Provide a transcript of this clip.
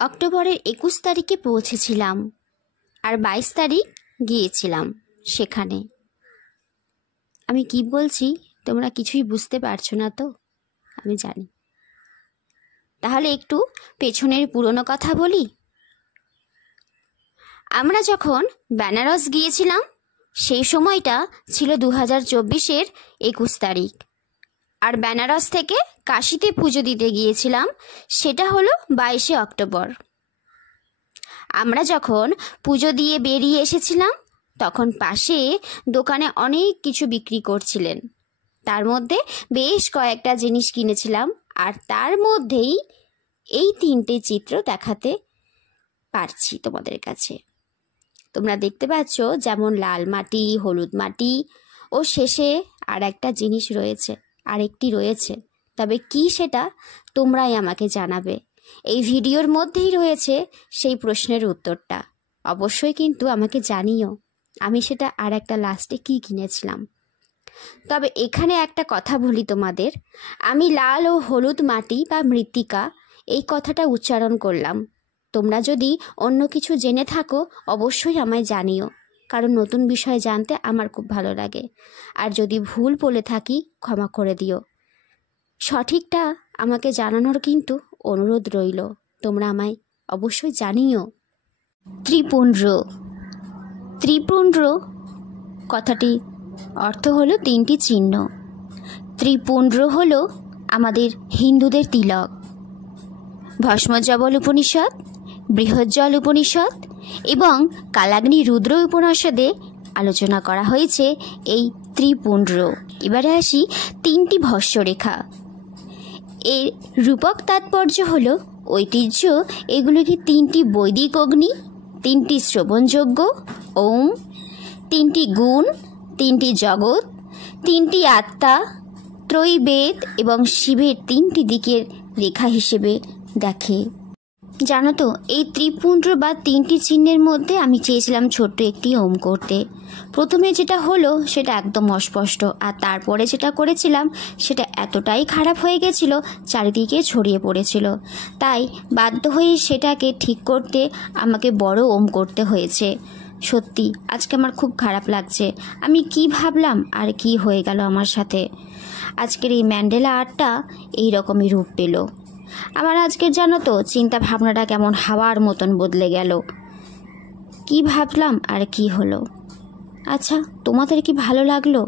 অক্টোবরের 21 তারিখে পৌঁছেছিলাম আর 22 তারিখ গিয়েছিলাম সেখানে। আমি কি বলছি তোমরা কিছুই বুঝতে পারছো না তো, আমি জানি। তাহলে একটু পেছনের পুরনো কথা বলি। আমরা যখন বেনারস গিয়েছিলাম সেই সময়টা ছিল 2024-এর 21 তারিখ, আর বেনারস থেকে কাশিতে পুজো দিতে গিয়েছিলাম সেটা হলো 22শে অক্টোবর। আমরা যখন পুজো দিয়ে বেরিয়ে এসেছিলাম তখন পাশে দোকানে অনেক কিছু বিক্রি করছিলেন, তার মধ্যে বেশ কয়েকটা জিনিস কিনেছিলাম, আর তার মধ্যেই এই 3টে চিত্র দেখাতে পারছি তোমাদের কাছে। তোমরা দেখতে পাচ্ছ, যেমন লাল মাটি, হলুদ মাটি, ও শেষে আর একটা জিনিস রয়েছে, আরেকটি রয়েছে। তবে কি সেটা তোমরাই আমাকে জানাবে। এই ভিডিওর মধ্যেই রয়েছে সেই প্রশ্নের উত্তরটা। অবশ্যই কিন্তু আমাকে জানিও আমি সেটা আর একটা লাস্টে কি কিনেছিলাম। তবে এখানে একটা কথা বলি তোমাদের, আমি লাল ও হলুদ মাটি বা মৃত্তিকা এই কথাটা উচ্চারণ করলাম। তোমরা যদি অন্য কিছু জেনে থাকো অবশ্যই আমায় জানিও, কারণ নতুন বিষয় জানতে আমার খুব ভালো লাগে। আর যদি ভুল বলে থাকি ক্ষমা করে দিও। সঠিকটা আমাকে জানানোর কিন্তু অনুরোধ রইল, তোমরা আমায় অবশ্যই জানিও। ত্রিপুণ্ড। ত্রিপুণ্ড কথাটি অর্থ হলো 3টি চিহ্ন। ত্রিপুণ্ড হলো আমাদের হিন্দুদের তিলক। ভস্মজবল উপনিষদ, বৃহজ্জল উপনিষদ এবং কালাগ্নি রুদ্র উপনিষদে আলোচনা করা হয়েছে এই ত্রিপুণ্ড। এবারে আসি 3টি ভস্মরেখা। এর রূপক তাৎপর্য হলো ঐতিহ্য। এগুলো কি 3টি বৈদিক অগ্নি, 3টি শ্রবণযোগ্য ওম, 3টি গুণ, 3টি জগৎ, 3টি আত্মা, ত্রৈবেদ এবং শিবের 3টি দিকের রেখা হিসেবে দেখে। জানো তো, এই ত্রিপুণ্ড বা 3টি চিহ্নের মধ্যে আমি চেয়েছিলাম ছোট্ট একটি ওম করতে। প্রথমে যেটা হলো সেটা একদম অস্পষ্ট, আর তারপরে যেটা করেছিলাম সেটা এতটাই খারাপ হয়ে গেছিল, চারিদিকে ছড়িয়ে পড়েছিল। তাই বাধ্য হয়ে সেটাকে ঠিক করতে আমাকে বড় ওম করতে হয়েছে। সত্যি আজকে আমার খুব খারাপ লাগছে। আমি কি ভাবলাম আর কি হয়ে গেল আমার সাথে। আজকের এই ম্যান্ডেলা আর্টটা এইরকমই রূপ পেল। আমার আজকের জানো তো চিন্তা ভাবনাটা কেমন হাওয়ার মতন বদলে গেল। কি ভাবলাম আর কি হলো। আচ্ছা, তোমাদের কি ভালো লাগলো?